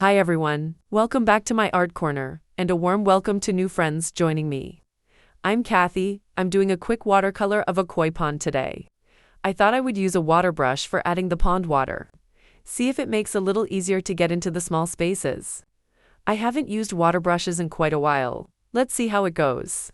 Hi everyone, welcome back to my art corner, and a warm welcome to new friends joining me. I'm Kathy. I'm doing a quick watercolor of a koi pond today. I thought I would use a water brush for adding the pond water. See if it makes a little easier to get into the small spaces. I haven't used water brushes in quite a while. Let's see how it goes.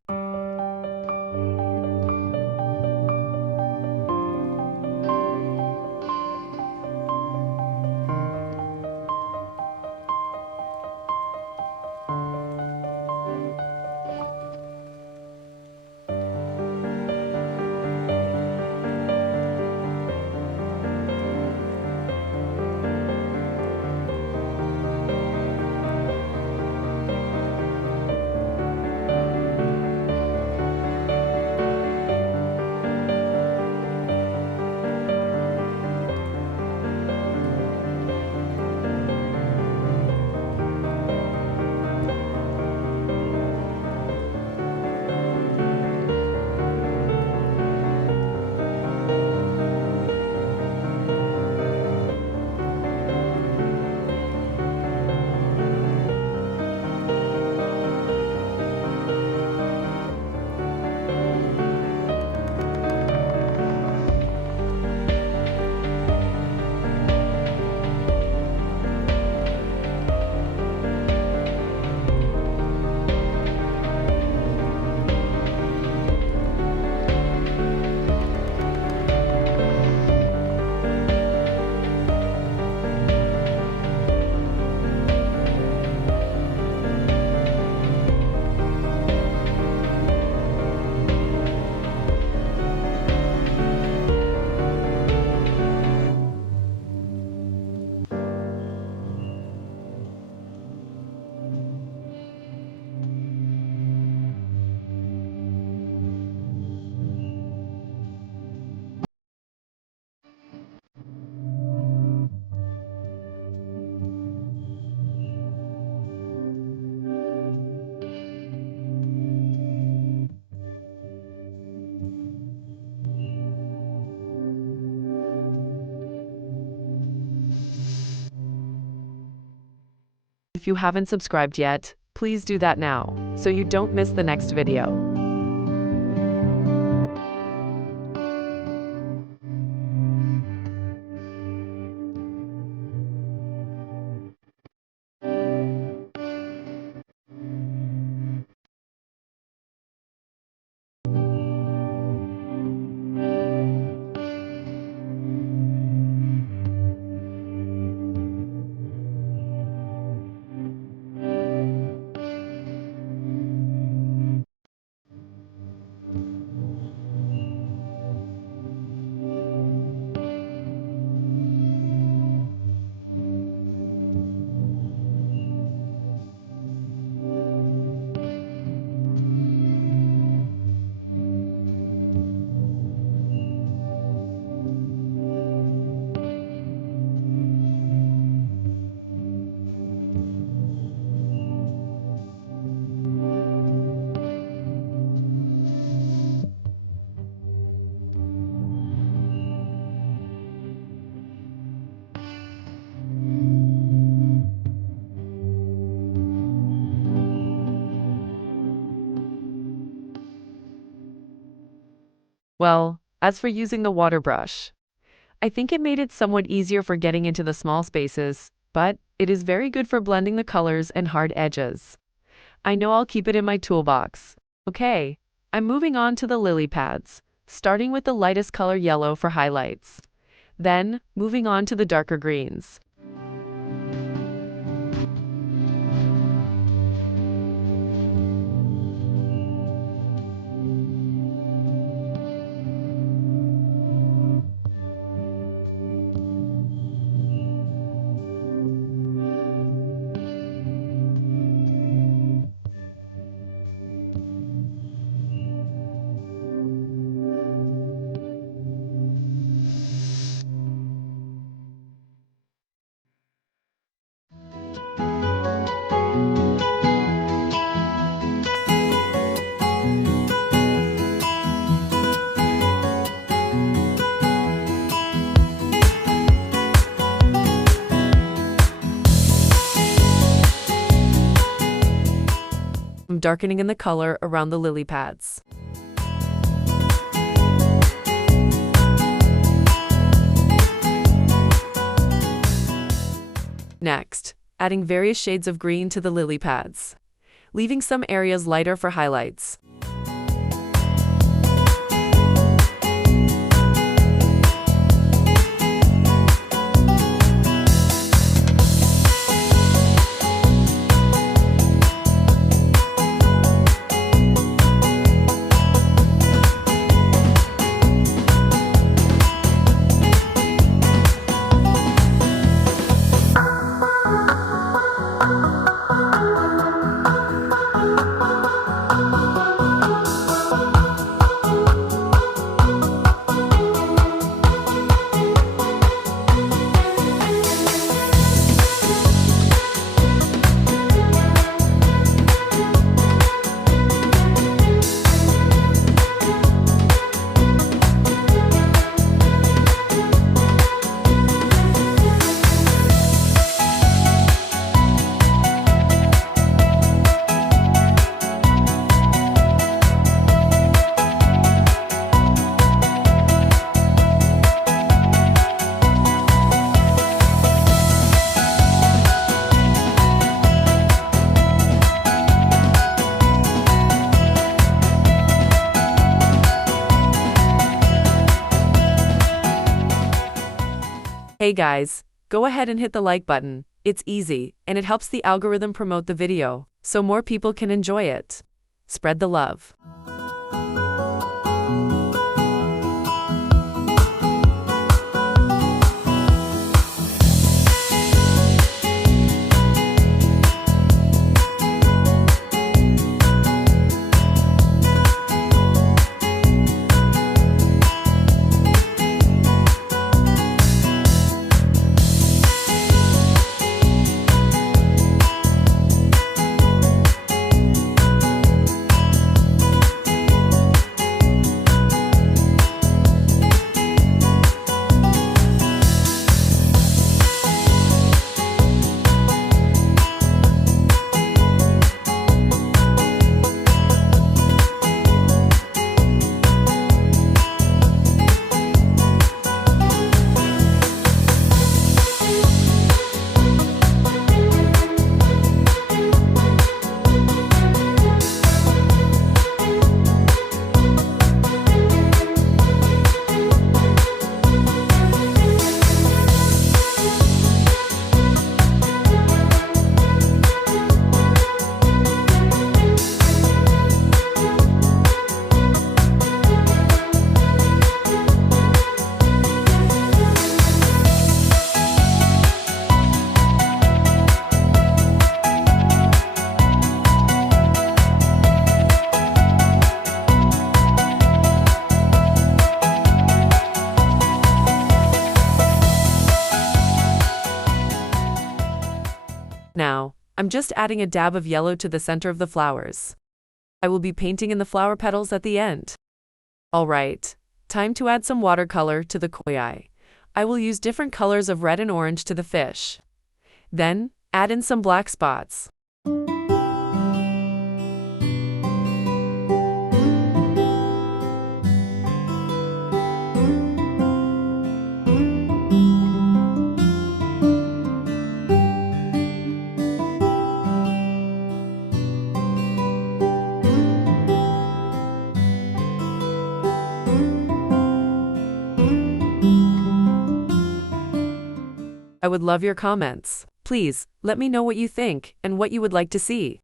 If you haven't subscribed yet, please do that now, so you don't miss the next video. Well, as for using the water brush, I think it made it somewhat easier for getting into the small spaces, but it is very good for blending the colors and hard edges. I know I'll keep it in my toolbox. Okay, I'm moving on to the lily pads, starting with the lightest color yellow for highlights. Then, moving on to the darker greens. I'm darkening in the color around the lily pads. Next, adding various shades of green to the lily pads, leaving some areas lighter for highlights. Hey guys, go ahead and hit the like button. It's easy, and it helps the algorithm promote the video, so more people can enjoy it. Spread the love. Now, I'm just adding a dab of yellow to the center of the flowers. I will be painting in the flower petals at the end. Alright, time to add some watercolor to the koi eye. I will use different colors of red and orange to the fish. Then, add in some black spots. I would love your comments. Please, let me know what you think and what you would like to see.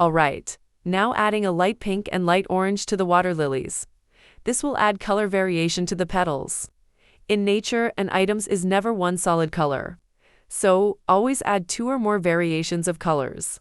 Alright. Now adding a light pink and light orange to the water lilies. This will add color variation to the petals. In nature, an item is never one solid color. So, always add 2 or more variations of colors.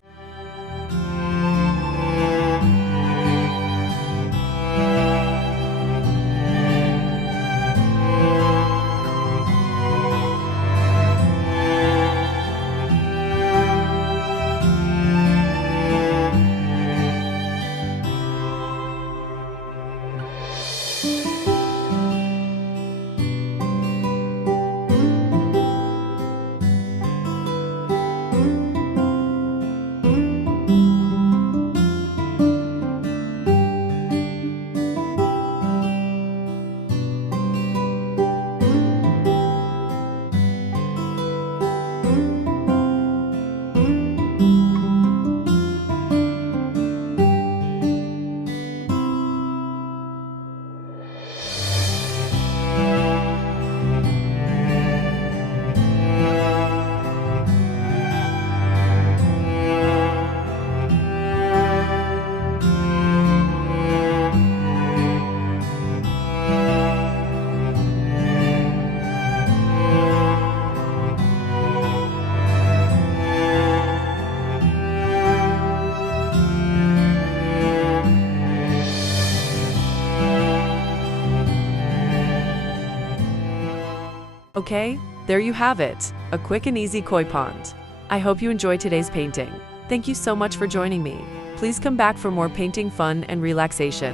Okay, there you have it, a quick and easy koi pond. I hope you enjoyed today's painting. Thank you so much for joining me. Please come back for more painting fun and relaxation.